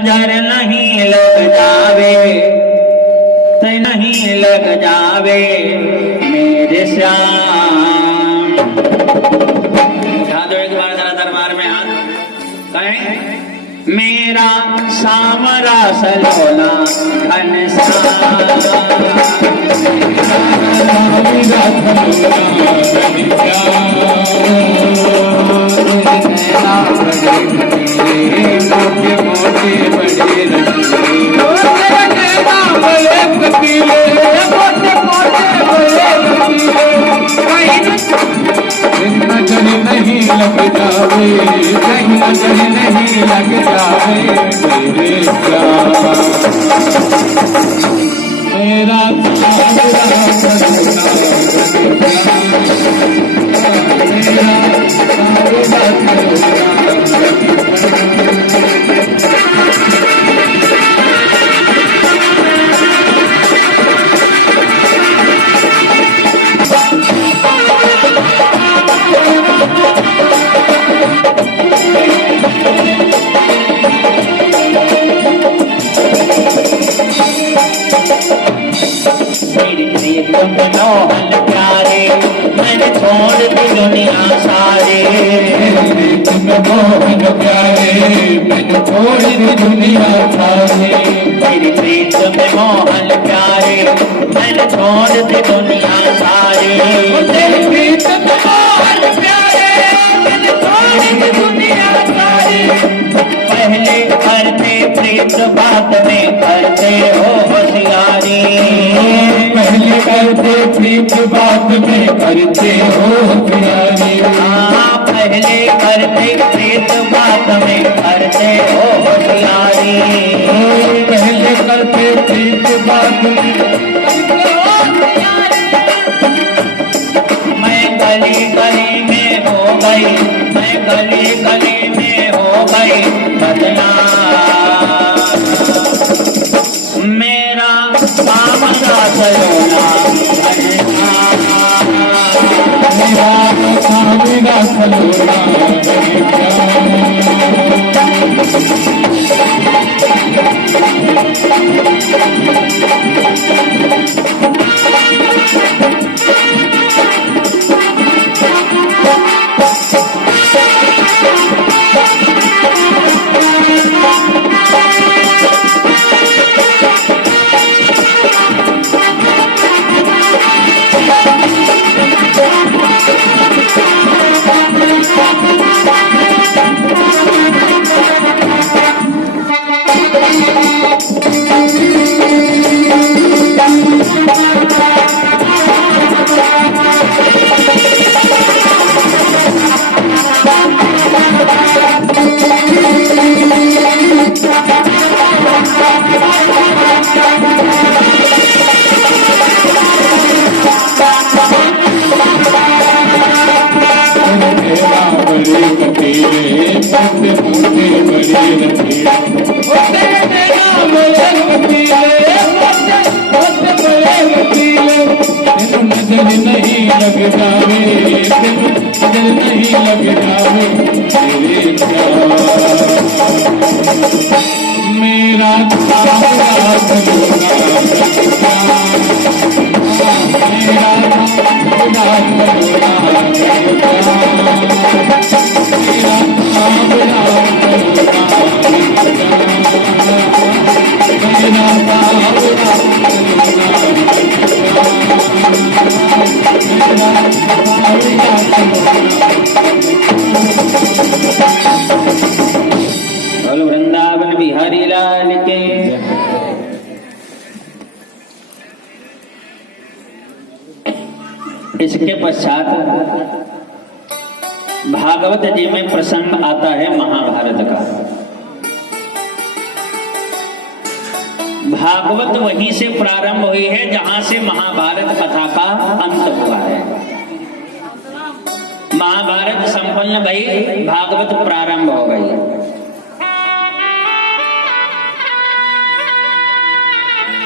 नजर नहीं लग जावे, नहीं लग जावे मेरे श्याम। उठा दो एक बार जरा दरबार में हाथ, कहें मेरा सामरा सलोना घनश्याम। नजर नहीं लग जावे, कहीं नजर नहीं लग जावे मेरे श्याम। मेरा मोहन प्यारे मैंने छोड़ दी दुनिया सारे, मोहन प्यारे मैंने छोड़ दी दुनिया सारे। तेरी प्रीत में मोहन प्यारे मैंने छोड़ दी दुनिया सारे, तेरी प्रीत में मोहन प्यारे मैंने छोड़ दी दुनिया सारे। पहले करते प्रीत बात में करते हो होशियारी, पहले करते प्रीत बात में करते हो होशियारी। हाँ पहले करते प्रीत बात में करते हो होशियारी, पहले करते प्रीत बात में मैं गली गली में हो गई, मैं गली गली में हो गई बदनाम। मेरा सामना सलोना मेरा सामना सलोना नहीं लग जावे, दिल नहीं लग जावे मेरे श्याम। मेरा सामना सलोना मेरा सामना सलोना मेरा सामना बोल वृंदावन बिहारी लाल के। इसके पश्चात भागवत जी में प्रसंग आता है महाभारत का। भागवत वहीं से प्रारंभ हुई है जहां से महाभारत कथा का अंत हुआ है। महाभारत संपन्न भई, भागवत प्रारंभ हो गई।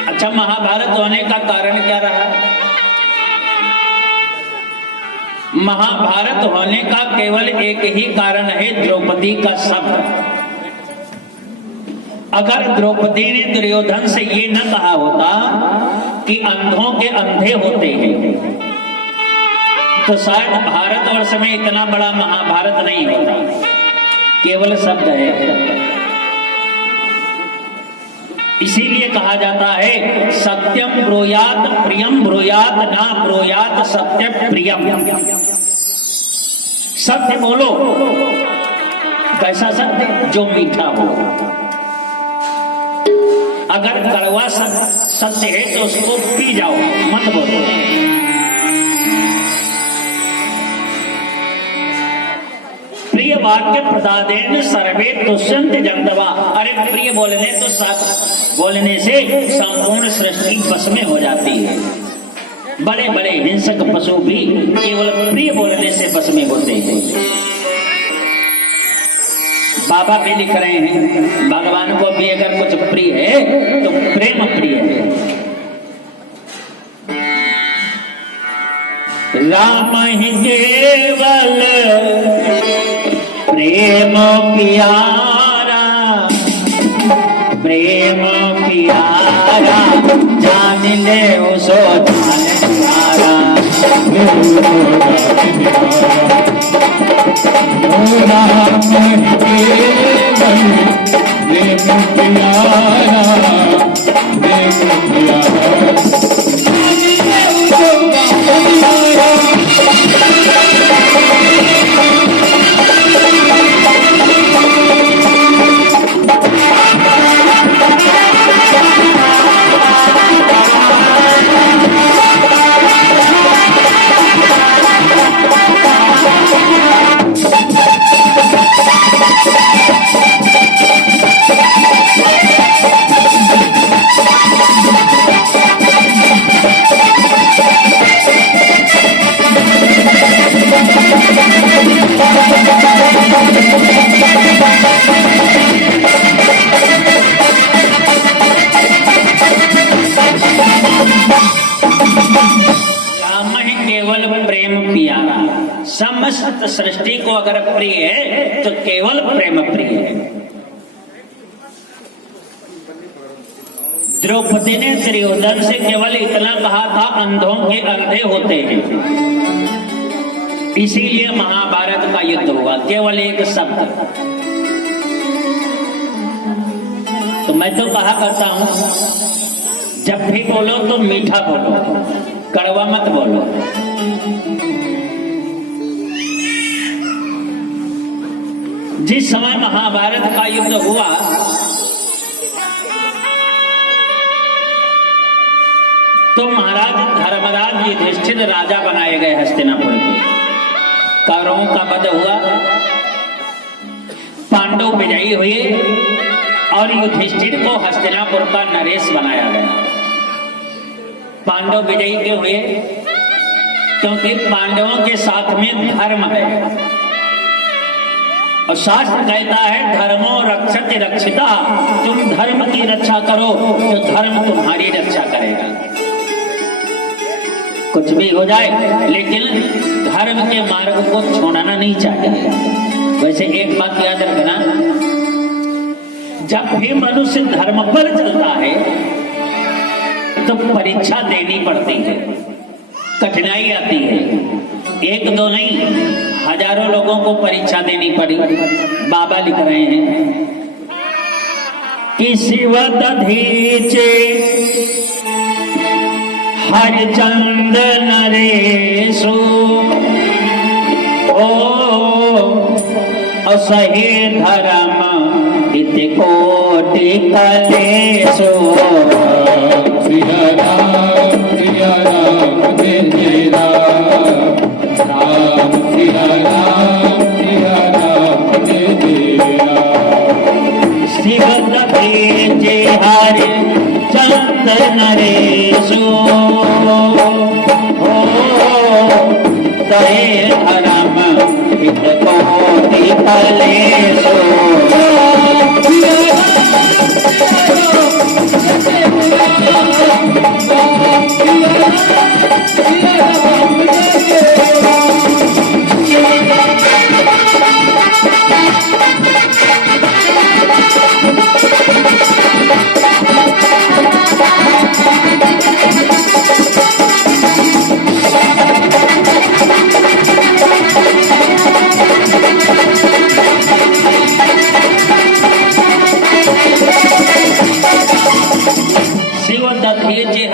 अच्छा, महाभारत होने का कारण क्या रहा? महाभारत होने का केवल एक ही कारण है, द्रौपदी का शब्द। अगर द्रौपदी ने दुर्योधन से ये न कहा होता कि अंधों के अंधे होते हैं, तो शायद भारतवर्ष में इतना बड़ा महाभारत नहीं होता। केवल शब्द है। इसीलिए कहा जाता है सत्यम ब्रूयात प्रियम ब्रूयात ना ब्रूयात सत्यम प्रियम। सत्य बोलो। कैसा सत्य? जो मीठा हो। अगर कड़वा सत्य है तो उसको पी जाओ, मत बोलो। प्रिय वाक्य प्रदादेन सर्वे दुष्यंत जगदवा। अरे प्रिय बोलने तो साथ बोलने से संपूर्ण सृष्टि बस में हो जाती है। बड़े बड़े हिंसक पशु भी केवल प्रिय बोलने से बस में होते हैं। बाबा भी लिख रहे हैं भगवान को भी अगर कुछ प्रिय है तो प्रेम प्रिय है। राम ही केवल प्रेम प्यारा, प्रेम प्यारा, जान ले उसो जान प्यारा। राम केवल प्रेम प्यारा, प्रेम प्यारा, समस्त सृष्टि को अगर प्रिय है तो केवल प्रेम प्रिय है। द्रौपदी ने दुर्योधन से केवल इतना कहा था अंधों के अंधे होते हैं, इसीलिए महाभारत का युद्ध हुआ। केवल एक शब्द। तो मैं तो कहा करता हूं जब भी बोलो तो मीठा बोलो, कड़वा मत बोलो। जिस समय महाभारत का युद्ध हुआ तो महाराज धर्मराज युधिष्ठिर राजा बनाए गए हस्तिनापुर के। कौरवों का वध हुआ, पांडव विजयी हुए और युधिष्ठिर को हस्तिनापुर का नरेश बनाया गया। पांडव विजयी क्यों हुए? क्योंकि पांडवों के साथ में धर्म है और शास्त्र कहता है धर्मो रक्षति रक्षिता। तुम धर्म की रक्षा करो तो धर्म तुम्हारी रक्षा करेगा। कुछ भी हो जाए लेकिन धर्म के मार्ग को छोड़ना नहीं चाहिए। वैसे एक बात याद रखना, जब भी मनुष्य धर्म पर चलता है तो परीक्षा देनी पड़ती है, कठिनाई आती है। एक दो नहीं, हजारों लोगों को परीक्षा देनी पड़ी। बाबा लिख रहे हैं कि शिव दधीचे हरिचंद नरेशु ओ असहे धर्म इति कोटि कलेशु। सिया राम जय राम, राम सिया राम जय राम। शिव दधीचे हरिचंद नरेशु सहे धर्म हित कोटि कलेशु।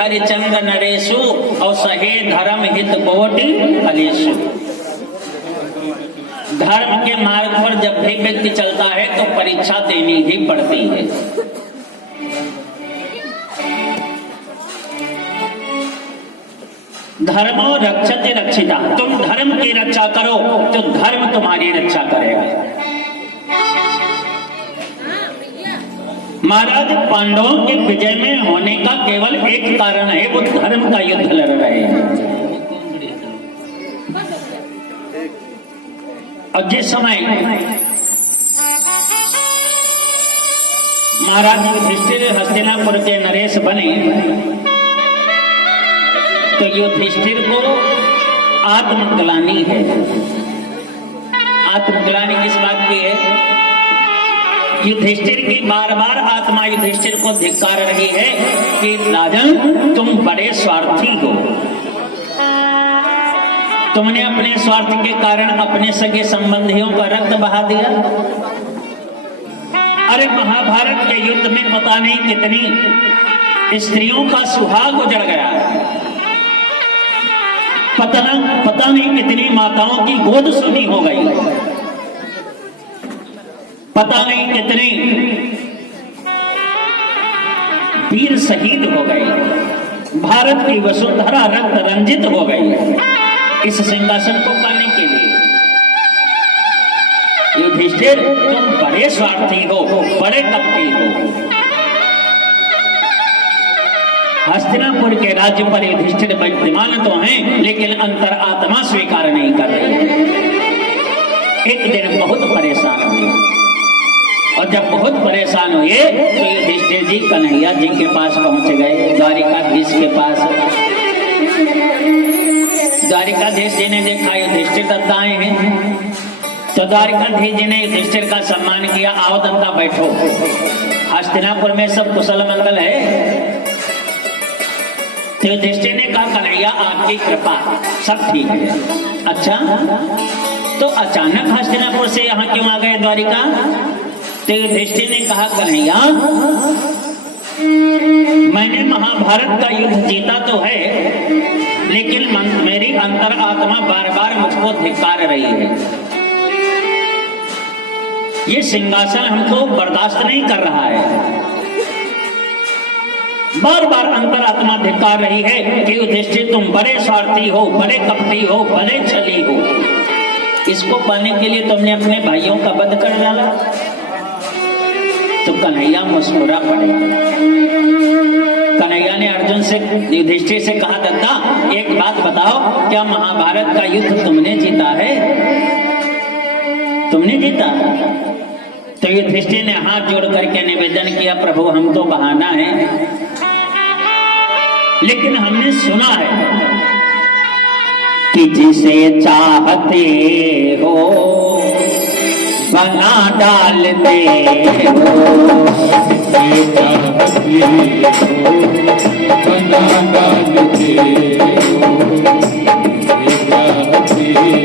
हरिचंद्र नरेशु और सहे धर्म हित कोटि फलेशु। धर्म के मार्ग पर जब भी व्यक्ति चलता है तो परीक्षा देनी ही पड़ती है। धर्मो रक्षति रक्षिता, तुम धर्म की रक्षा करो तो धर्म तुम्हारी रक्षा करेगा। महाराज पांडवों के विजय में होने का केवल एक कारण है, वो धर्म का युद्ध लड़ रहे हैं। और जिस समय महाराज युधिष्ठिर हस्तिनापुर के नरेश बने तो युधिष्ठिर को आत्मग्लानि है। आत्मग्लानि किस बात की है? युधिष्ठिर की बार बार आत्मा युधिष्ठिर को धिक्कार रही है कि राजन तुम बड़े स्वार्थी हो, तुमने अपने स्वार्थ के कारण अपने सगे संबंधियों का रक्त बहा दिया। अरे महाभारत के युद्ध में पता नहीं कितनी स्त्रियों का सुहाग उजड़ गया, पता नहीं कितनी माताओं की गोद सुनी हो गई, पता नहीं कितने वीर शहीद हो गए, भारत की वसुंधरा रक्त रंजित हो गई इस सिंहासन को पाने के लिए। युधिष्ठिर तुम बड़े स्वार्थी हो, बड़े कपटी हो। हस्तिनापुर के राज्य पर युधिष्ठिर विद्यमान तो हैं लेकिन अंतर आत्मा स्वीकार नहीं कर रही। एक दिन बहुत परेशान हुए और जब बहुत परेशान हुए तो युधिष्ठिर जी कन्हैया जी के पास पहुंच गए, द्वारिकाधीश के पास। द्वारिकाधीश जी ने देखा युधिष्ठिर दत्ता आए हैं तो द्वारिकाधीश जी ने युधिष्ठिर का सम्मान किया, आओ दत्ता बैठो, हस्तिनापुर में सब कुशल मंगल है। तो युधिष्ठिर ने कहा कन्हैया आपकी कृपा सब ठीक है। अच्छा तो अचानक हस्तिनापुर से यहाँ क्यों आ गए द्वारिका? तो युधिष्ठिर ने कहा कन्हैया मैंने महाभारत का युद्ध जीता तो है लेकिन मेरी अंतर आत्मा बार बार मुझको धिक्कार रही है। ये सिंहासन हमको बर्दाश्त नहीं कर रहा है, बार बार अंतर आत्मा धिक्कार रही है कि युधिष्ठिर तुम बड़े स्वार्थी हो, बड़े कपटी हो, बड़े छली हो। इसको पाने के लिए तुमने अपने भाइयों का वध कर डाला। तो कन्हैया मुस्कुरा पड़े। कन्हैया ने अर्जुन से युधिष्ठिर से कहा दत्ता एक बात बताओ, क्या महाभारत का युद्ध तुमने जीता है? तुमने जीता? तो युधिष्ठिर ने हाथ जोड़ करके निवेदन किया प्रभु हम तो बहाना है, लेकिन हमने सुना है कि जिसे चाहते हो बना डालते हो, जिसे चाहते हो बना डालते हो, जिसे चाहते हो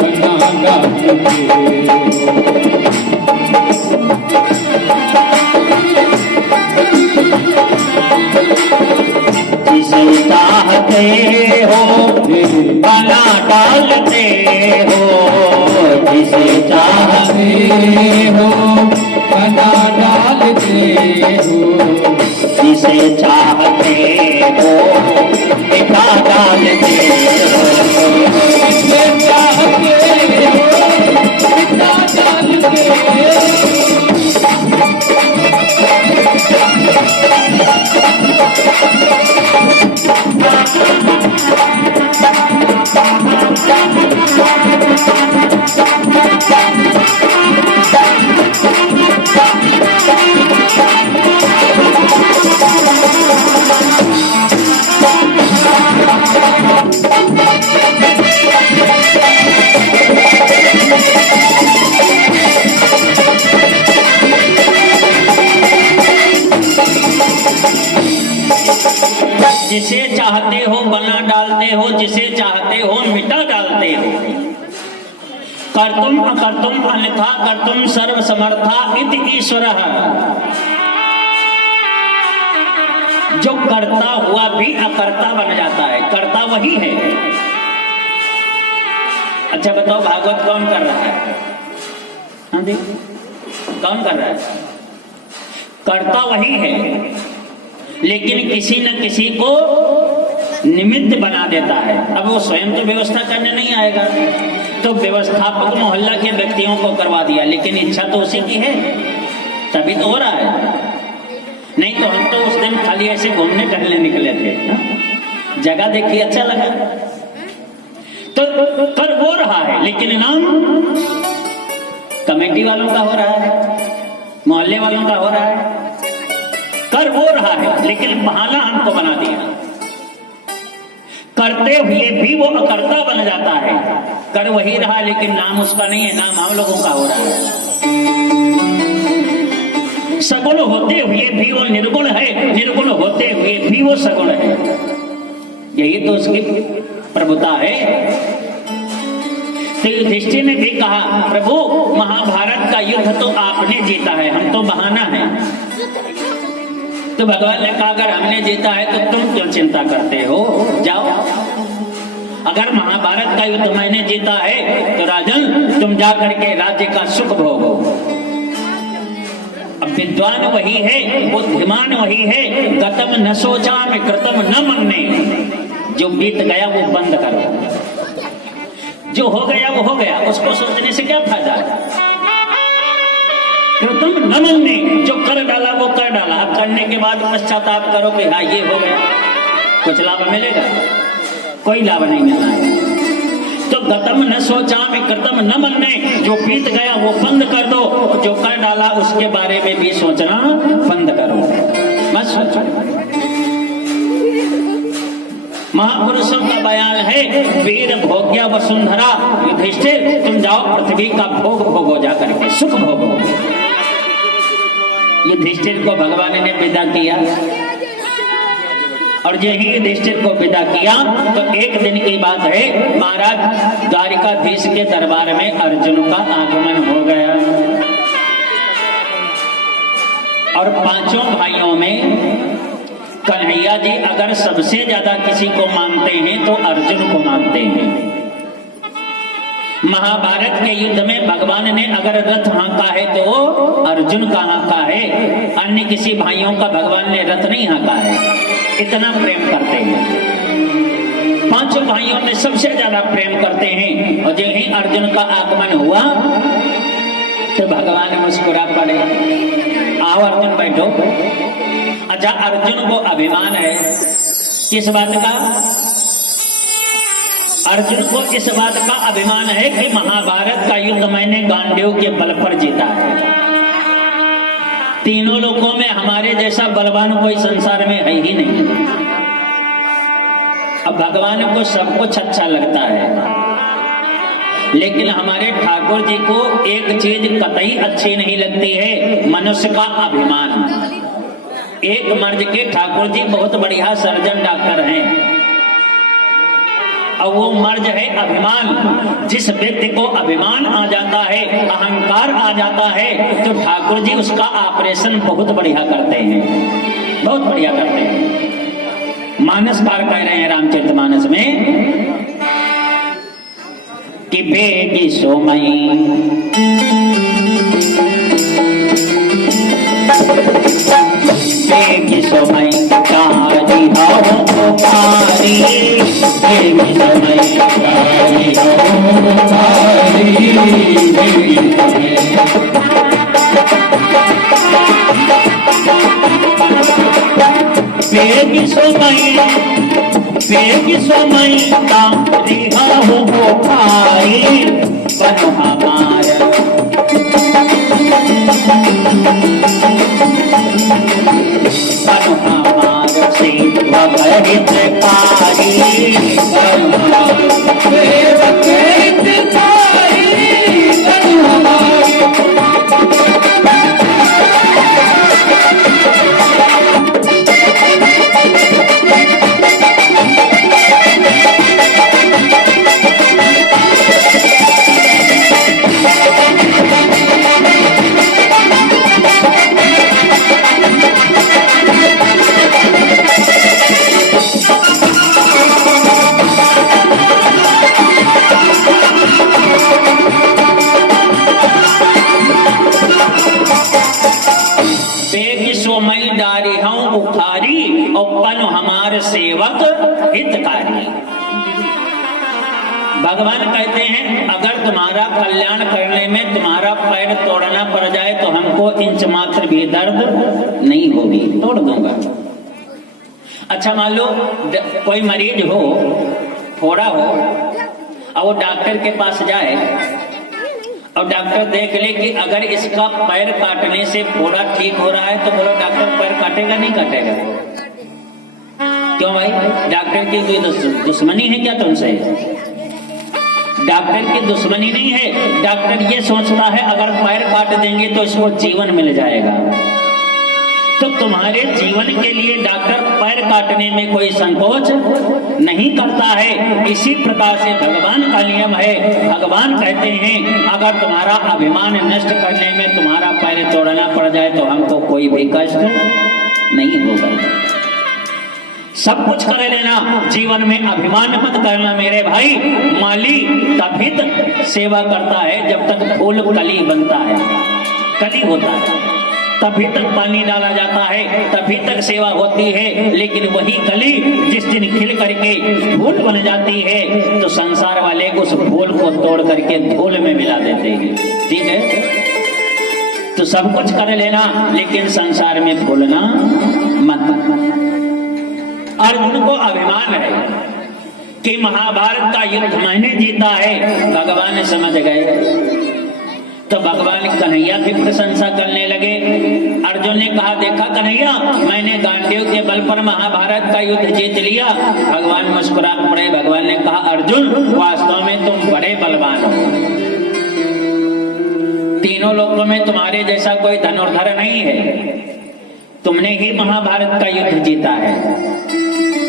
बना डालते हो। जिसे चाहते हो बना डालते हो, जिसे चाहते हो बना डालते हो, जिसे चाहते हो बिठा डालते हो, जिसे चाहते हो बिठा डालते हो। जिसे चाहते हो बना डालते हो, जिसे चाहते हो मिटा डालते हो। कर्तुम अकर्तुम अन्यथा कर्तुम सर्व समर्था इति ईश्वरः। जो करता हुआ भी अकर्ता बन जाता है, करता वही है। अच्छा बताओ, भागवत कौन कर रहा है? हाँ जी, कौन कर रहा है? करता वही है, लेकिन किसी न किसी को निमित्त बना देता है। अब वो स्वयं तो व्यवस्था करने नहीं आएगा, तो व्यवस्थापक मोहल्ला के व्यक्तियों को करवा दिया, लेकिन इच्छा तो उसी की है, तभी तो हो रहा है। नहीं तो हम तो उस दिन खाली ऐसे घूमने टहलने निकले थे, जगह देखी अच्छा लगा, तो कर हो रहा है, लेकिन इनाम कमेटी वालों का हो रहा है, मोहल्ले वालों का हो रहा है। कर हो रहा है, लेकिन बहाना हमको बना दिया। करते हुए भी वो अकर्ता बन जाता है। कर वही रहा, लेकिन नाम उसका नहीं है, नाम हम लोगों का हो रहा है। सगुण होते हुए भी वो निर्गुण है, निर्गुण होते हुए भी वो सगुण है। यही तो उसकी प्रभुता है। तो युधिष्ठिर ने भी कहा, प्रभु महाभारत का युद्ध तो आपने जीता है, हम तो बहाना है। तो भगवान ने कहा, अगर हमने जीता है तो तुम क्यों चिंता करते हो, जाओ। अगर महाभारत का युद्ध मैंने जीता है तो राजन तुम जाकर के राज्य का सुख भोगो। अब विद्वान वही है, बुद्धिमान वही है। गतम न सोचा में कृतम न मनने, जो बीत गया वो बंद करो, जो हो गया वो हो गया, उसको सोचने से क्या फायदा। कृतम न मनने, जो कर डाला वो कर डाला, अब करने के बाद पश्चाताप करो कि हाँ ये हो गया, कुछ लाभ मिलेगा? कोई लाभ नहीं मिलना। तो गतम न सोचा में कृतम न मनने, जो बीत गया वो बंद कर दो, जो कर डाला उसके बारे में भी सोचना बंद करो, मत सोचो। महापुरुषों का बयान है, वीर भोग्या वसुंधरा, युधिष्ठिर तुम जाओ पृथ्वी का भोग भोगो, जाकर के सुख भोगो। युधिष्ठिर को भगवान ने विदा किया, और यही युधिष्ठिर को विदा किया तो एक दिन की बात है, महाराज द्वारिकाधीश के दरबार में अर्जुन का आगमन हो गया। और पांचों भाइयों में कन्हैया जी अगर सबसे ज्यादा किसी को मानते हैं तो अर्जुन को मानते हैं। महाभारत के युद्ध में भगवान ने अगर रथ हाँका है तो अर्जुन का हाँका है, अन्य किसी भाइयों का भगवान ने रथ नहीं हाँका है। इतना प्रेम करते हैं, पांचों भाइयों में सबसे ज्यादा प्रेम करते हैं। और जब ही अर्जुन का आगमन हुआ तो भगवान मुस्कुरा पड़े, आओ अर्जुन बैठो। अच्छा, अर्जुन को अभिमान है किस बात का? अर्जुन को इस बात का अभिमान है कि महाभारत का युद्ध मैंने गांडीव के बल पर जीता है। तीनों लोगों में हमारे जैसा बलवान कोई संसार में है ही नहीं। अब भगवान को सब कुछ अच्छा लगता है, लेकिन हमारे ठाकुर जी को एक चीज कतई अच्छी नहीं लगती है, मनुष्य का अभिमान। एक मर्ज के ठाकुर जी बहुत बढ़िया सर्जन डॉक्टर हैं, और वो मर्ज है अभिमान। जिस व्यक्ति को अभिमान आ जाता है, अहंकार आ जाता है, तो ठाकुर जी उसका ऑपरेशन बहुत बढ़िया करते हैं, बहुत बढ़िया करते हैं। मानसकार कह रहे हैं रामचरितमानस में कि बेगी सोमई बेगी सोमई कारी हो कारी, बेगी सोमई कारी हो कारी, बेगी सोमई कारी हो कारी, बनो हमार से भगत कारी, बेग सोमई डारी हूं उखारी और पन हमारे सेवक हितकारी। भगवान कहते हैं अगर तुम्हारा कल्याण करने में तुम्हारा पैर तोड़ना पड़ जाए तो हमको इंच मात्र भी दर्द नहीं होगी, तोड़ दूंगा। अच्छा मान लो कोई मरीज हो, फोड़ा हो, और वो डॉक्टर के पास जाए और डॉक्टर देख ले कि अगर इसका पैर काटने से फोड़ा ठीक हो रहा है तो बोलो डॉक्टर पैर काटेगा नहीं काटेगा? क्यों भाई, डॉक्टर की कोई दुश्मनी है क्या तुमसे? डॉक्टर की दुश्मनी नहीं है, डॉक्टर ये सोचता है अगर पैर काट देंगे तो इसको जीवन मिल जाएगा। तो तुम्हारे जीवन के लिए डॉक्टर पैर काटने में कोई संकोच नहीं करता है। इसी प्रकार से भगवान का नियम है। भगवान कहते हैं अगर तुम्हारा अभिमान नष्ट करने में तुम्हारा पैर तोड़ना पड़ जाए तो हमको कोई भी कष्ट नहीं होगा। सब कुछ कर लेना, जीवन में अभिमान मत करना मेरे भाई। माली तभी तक सेवा करता है जब तक फूल कली बनता है, कली होता है, तभी तक पानी डाला जाता है, तभी तक सेवा होती है। लेकिन वही कली जिस दिन खिल करके फूल बन जाती है तो संसार वाले उस फूल को तोड़ करके धूल में मिला देते हैं। ठीक है, तो सब कुछ कर लेना लेकिन संसार में भूलना मत। अर्जुन को अभिमान है कि महाभारत का युद्ध मैंने जीता है। भगवान समझ गए तो भगवान कन्हैया की प्रशंसा करने लगे। अर्जुन ने कहा देखा कन्हैया, मैंने गांडीव के बल पर महाभारत का युद्ध जीत लिया। भगवान मुस्कुरा पड़े। भगवान ने कहा अर्जुन, वास्तव में तुम बड़े बलवान हो, तीनों लोकों में तुम्हारे जैसा कोई धनुर्धर नहीं है, तुमने ही महाभारत का युद्ध जीता है।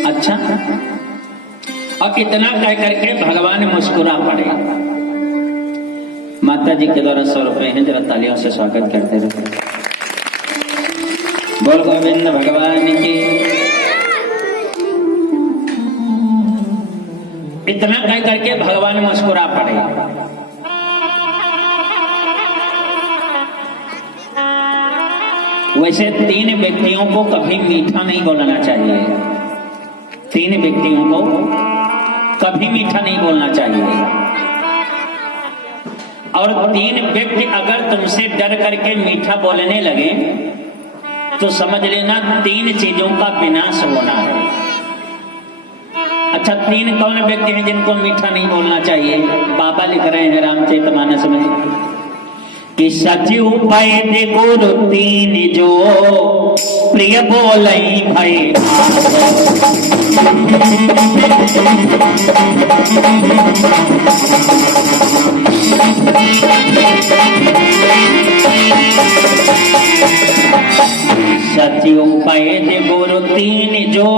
अच्छा, और इतना कह करके भगवान मुस्कुरा पड़े। माता जी के द्वारा 100 रुपए हैं, जरा तालियों से स्वागत करते रहे। बोल गोविंद भगवान की। इतना कह करके भगवान मुस्कुरा पड़े। वैसे 3 व्यक्तियों को कभी मीठा नहीं बोलना चाहिए। 3 व्यक्तियों को कभी मीठा नहीं बोलना चाहिए। और 3 व्यक्ति अगर तुमसे डर करके मीठा बोलने लगे तो समझ लेना 3 चीजों का विनाश होना है। अच्छा, 3 कौन व्यक्ति हैं जिनको मीठा नहीं बोलना चाहिए? बाबा लिख रहे हैं रामचरितमानस में कि सचिव पैद गुरु 3 जो प्रिय बोलई भाई। सचिव पैद गुरु 3 जो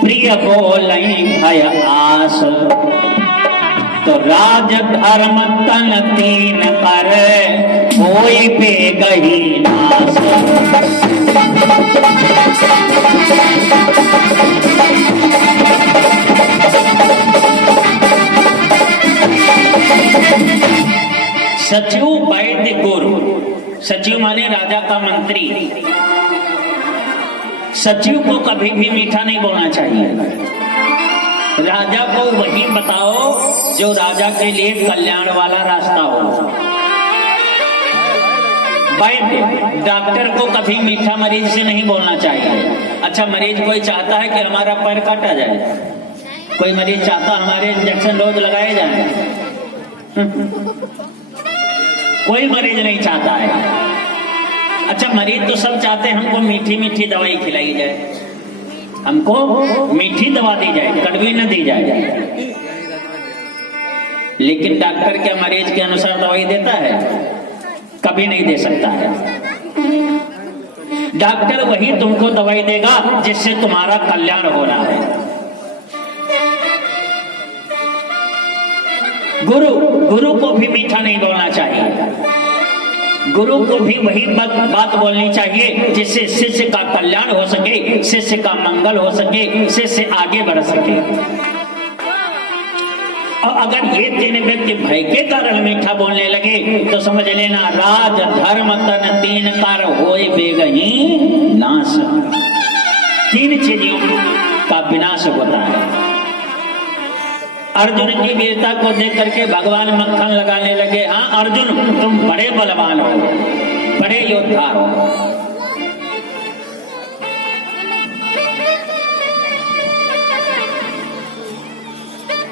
प्रिय बोलई भय आस। तो राज धर्म तन 3 पर कोई पे गही नास। सचिव वैद्य गुरु। सचिव माने राजा का मंत्री। सचिव को कभी भी मीठा नहीं बोलना चाहिए। राजा को वही बताओ जो राजा के लिए कल्याण वाला रास्ता हो। वैद्य डॉक्टर को कभी मीठा मरीज से नहीं बोलना चाहिए। अच्छा, मरीज कोई चाहता है कि हमारा पैर काटा जाए? कोई मरीज चाहता हमारे इंजेक्शन रोज लगाए जाए? कोई मरीज नहीं चाहता है। अच्छा, मरीज तो सब चाहते हैं हमको मीठी मीठी दवाई खिलाई जाए, हमको मीठी दवा दी जाए, कड़वी न दी जाए। लेकिन डॉक्टर क्या मरीज के अनुसार दवाई देता है? कभी नहीं दे सकता है। डॉक्टर वही तुमको दवाई देगा जिससे तुम्हारा कल्याण हो रहा है। गुरु को भी मीठा नहीं बोलना चाहिए। गुरु को भी वही बात बोलनी चाहिए जिससे शिष्य का कल्याण हो सके, शिष्य का मंगल हो सके, शिष्य आगे बढ़ सके। और अगर ये तीन व्यक्ति भय के कारण मीठा बोलने लगे तो समझ लेना राज धर्म तन तीन कार होए बेगही नाश। तीन चीजों का विनाश होता है। अर्जुन की वीरता को देख करके भगवान मक्खन लगाने लगे, हाँ अर्जुन तुम बड़े बलवान हो, बड़े योद्धा हो।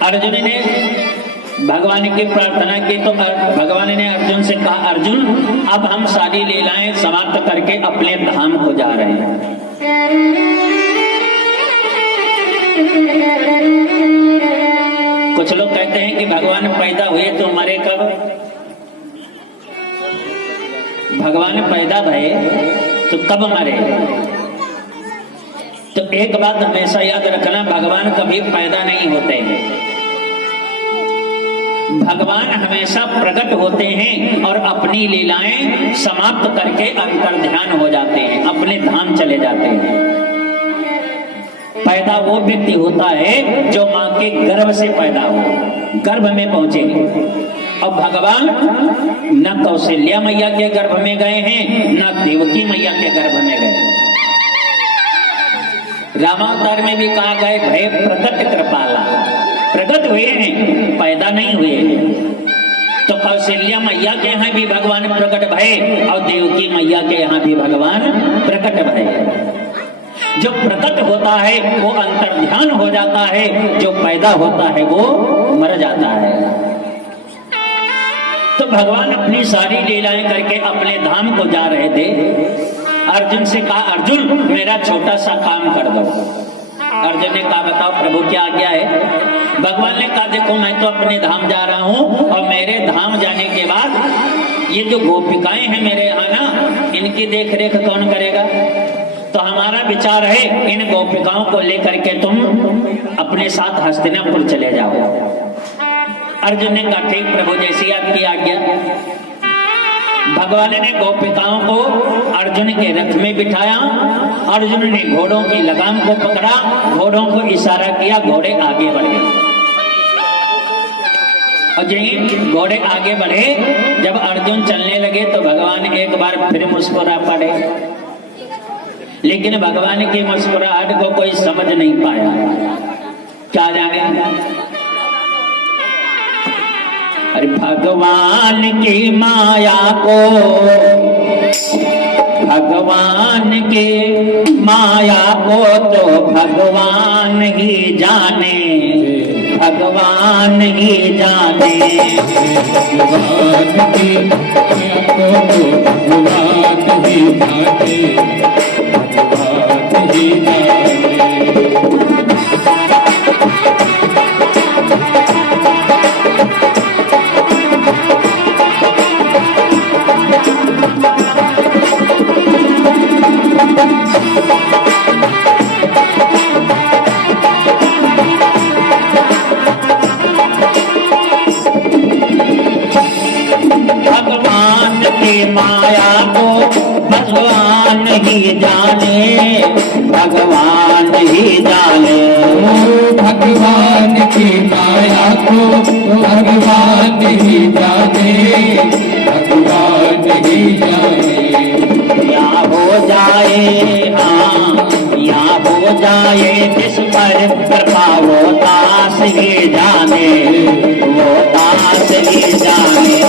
अर्जुन ने भगवान की प्रार्थना की तो भगवान ने अर्जुन से कहा, अर्जुन अब हम सारी लीलाएं समाप्त करके अपने धाम को जा रहे हैं। कुछ लोग कहते हैं कि भगवान पैदा हुए तो मरे कब? भगवान पैदा भये तो कब मरे? तो एक बात हमेशा याद रखना, भगवान कभी पैदा नहीं होते हैं। भगवान हमेशा प्रकट होते हैं और अपनी लीलाएं समाप्त करके अंतर्ध्यान हो जाते हैं, अपने धाम चले जाते हैं। पैदा वो व्यक्ति होता है जो मां के गर्भ से पैदा हो, गर्भ में पहुंचे। अब भगवान न कौशल्या मैया के गर्भ में गए हैं, न देवकी मैया के गर्भ में गए। रामावतार में भी कहा गए भय प्रकट कृपाला, प्रकट हुए हैं, पैदा नहीं हुए हैं। तो कौशल्या मैया के यहाँ भी भगवान प्रकट भये और देवकी मैया के यहाँ भी भगवान प्रकट भये। जो प्रकट होता है वो अंतर्ध्यान हो जाता है, जो पैदा होता है वो मर जाता है। तो भगवान अपनी सारी लीलाएं करके अपने धाम को जा रहे थे। अर्जुन से कहा, अर्जुन मेरा छोटा सा काम कर दो। अर्जुन ने कहा, बताओ प्रभु क्या आज्ञा है? भगवान ने कहा, देखो मैं तो अपने धाम जा रहा हूँ और मेरे धाम जाने के बाद ये जो गोपिकाएं हैं मेरे यहाँ ना, इनकी देख रेख कौन करेगा? तो हमारा विचार है इन गोपिकाओं को लेकर के तुम अपने साथ हस्तिनापुर चले जाओ। अर्जुन ने कहा, ठीक प्रभु जैसी आपकी आज्ञा। भगवान ने गोपिकाओं को अर्जुन के रथ में बिठाया। अर्जुन ने घोड़ों की लगाम को पकड़ा, घोड़ों को इशारा किया, घोड़े आगे बढ़े। और जब घोड़े आगे बढ़े, जब अर्जुन चलने लगे तो भगवान एक बार फिर मुस्कुरा पड़े। लेकिन भगवान की मुस्कुराहट को कोई समझ नहीं पाया। क्या जाने, अरे भगवान की माया को, भगवान की माया को तो भगवान ही जाने, भगवान ही जाने। भगवान की माया को तो भगवान ही जाने, भगवान ही जाने। भगवान की माया को भगवान ही जाने, भगवान ही जाने। भगवान की माया को भगवान ही जाने, भगवान ही जाने। या हो जाए, हाँ या हो जाए जिस पर कृपा वो दास ही जाने, वो दास ही जाने।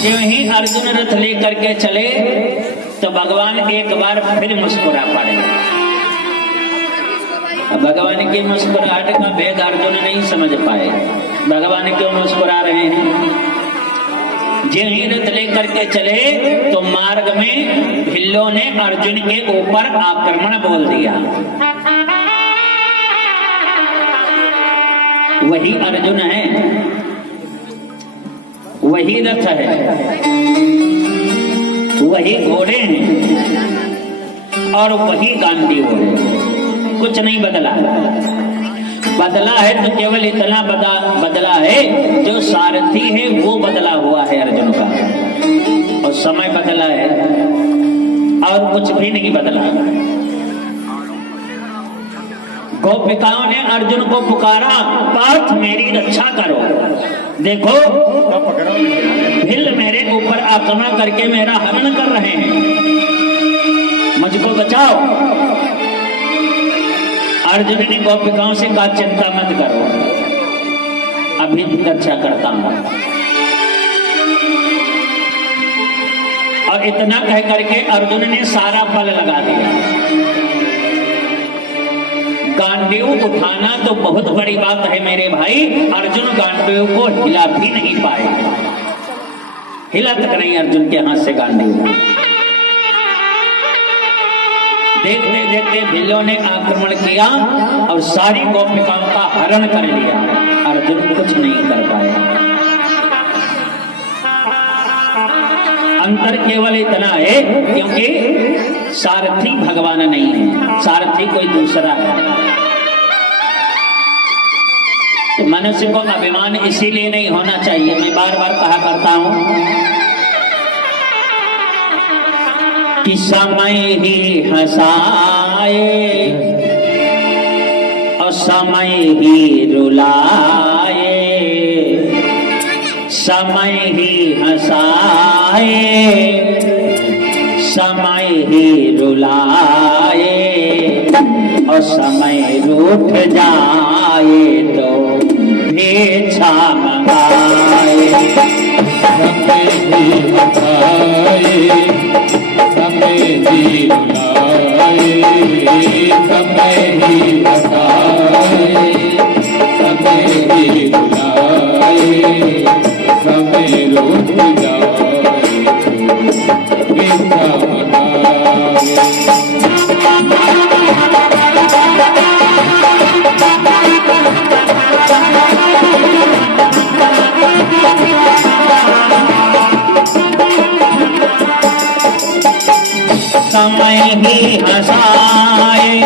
ज्यों ही अर्जुन रथ लेकर के चले तो भगवान एक बार फिर मुस्कुरा पड़े। भगवान की मुस्कुराहट का भेद अर्जुन नहीं समझ पाए। भगवान क्यों मुस्कुरा रहे हैं? ज्यों ही रथ लेकर के चले तो मार्ग में भिल्लों ने अर्जुन के ऊपर आक्रमण बोल दिया। वही अर्जुन है, वही रथ है, वही घोड़े हैं और वही गांडीव है, कुछ नहीं बदला। बदला है तो केवल इतना बदला है, जो सारथी है वो बदला हुआ है अर्जुन का, और समय बदला है और कुछ भी नहीं बदला। गोपिकाओं ने अर्जुन को पुकारा, पार्थ मेरी रक्षा करो, देखो भिल्ल मेरे ऊपर आक्रमण करके मेरा हरण कर रहे हैं, मुझको बचाओ। अर्जुन ने गोपिकाओं से कहा, चिंता मत करो, अभी रक्षा करता हूं। और इतना कह करके अर्जुन ने सारा बल लगा दिया। गांडीव उठाना तो बहुत बड़ी बात है मेरे भाई, अर्जुन गांडीव को हिला भी नहीं पाए, हिला तक नहीं अर्जुन के हाथ से गांडीव। देखते देखते भिल्लों ने आक्रमण किया और सारी गोपिकाओं का हरण कर लिया, अर्जुन कुछ नहीं कर पाया। अंतर केवल इतना है, क्योंकि सारथी भगवान नहीं है, सारथी कोई दूसरा है। तो मनुष्य को अभिमान इसीलिए नहीं होना चाहिए, मैं बार बार कहा करता हूं कि समय ही हंसाए और समय ही रुलाए, समय ही हंसाए समय ही रुलाए, और समय रूठ जाए तो भेजा मंगाए। समय ही हंसाए समय ही रुलाए, समय ही हंसाए समय ही रुलाए, समय रूठ जाए तो भेजा मंगाए। समय ही हंसाए